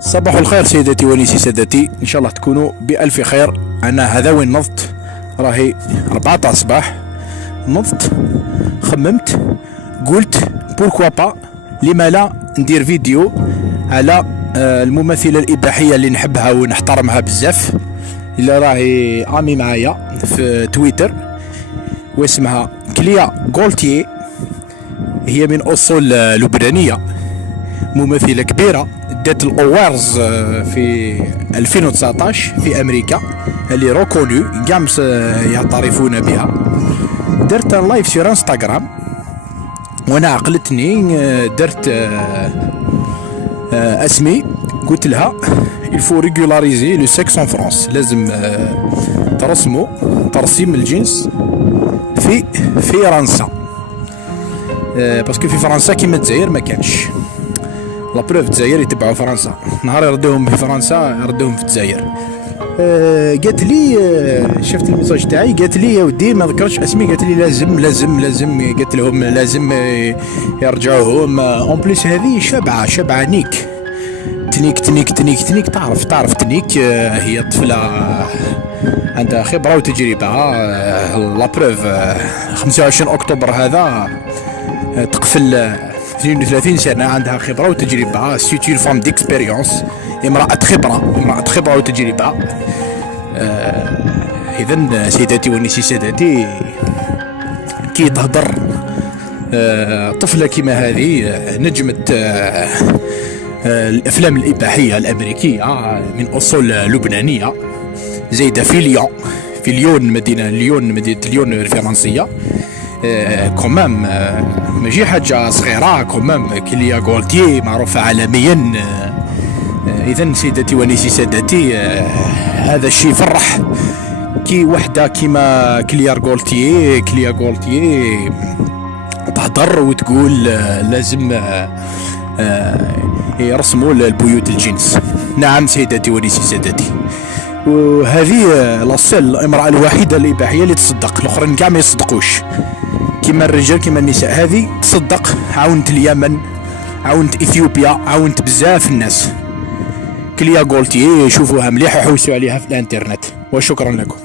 صباح الخير سيداتي ونيسي سادتي، ان شاء الله تكونوا بألف خير. انا هذا وين نضت، راهي 4 تاع الصباح. نضت خممت قلت بوركوا با، لما لا ندير فيديو على الممثلة الإباحية اللي نحبها ونحترمها بزاف، اللي راهي عامي معايا في تويتر واسمها كليا غولتيي. هي من أصول لبنانية، ممثلة كبيرة، دات الأوارز في 2019 في أمريكا، اللي روكونو كاع يعترفون بها. درت لايف سير انستغرام وانا عقلتني، درت اسمي، قلت لها الفو ريغولاريزي لو سكس ان فرانس، لازم ترسموا ترسيم الجنس في فرنسا، باسكو في فرنسا كيما الجزائر ما كانش. لا بروف الجزائر يتبعوا فرنسا، نهار يردوهم في فرنسا يردوهم في الجزائر. قالت لي شفت الميساج تاعي، قالت لي يا ودي ما ذكرتش اسمي، قالت لي لازم قالت لهم لازم يرجعوهم. اون بليس هذه شبعه نيك تنيك تعرف تنيك. هي طفله عندها خبره وتجربه. لا بروف 25 اكتوبر هذا تقفل 32 سنه، عندها خبره وتجربه. سيتي فام ديكسبيريونس، امرأة خبرة وتجربة. إذن سيداتي ونسي سادتي، كي تهدر طفلة كيما هذه، نجمة الأفلام الإباحية الأمريكية من أصول لبنانية، زايدة في مدينة ليون الفرنسية. كومام ماشي حاجة صغيرة، كومام كليا غولتيي معروفة عالميا. إذن سيداتي ونيسي سادتي، هذا الشيء فرح كي وحدة كيما كليا غولتيي تهدر وتقول لازم يرسموا البيوت الجنس. نعم سيداتي ونيسي سادتي، وهذه لاصل الامرأة الوحيدة الإباحية اللي تصدق، الآخرين كاع ما يصدقوش. كيما الرجال كيما النساء، هذه تصدق. عاونت اليمن، عاونت إثيوبيا، عاونت بزاف الناس. كليا غولتيي، شوفوها مليح وحوسوا عليها في الانترنت، وشكرا لكم.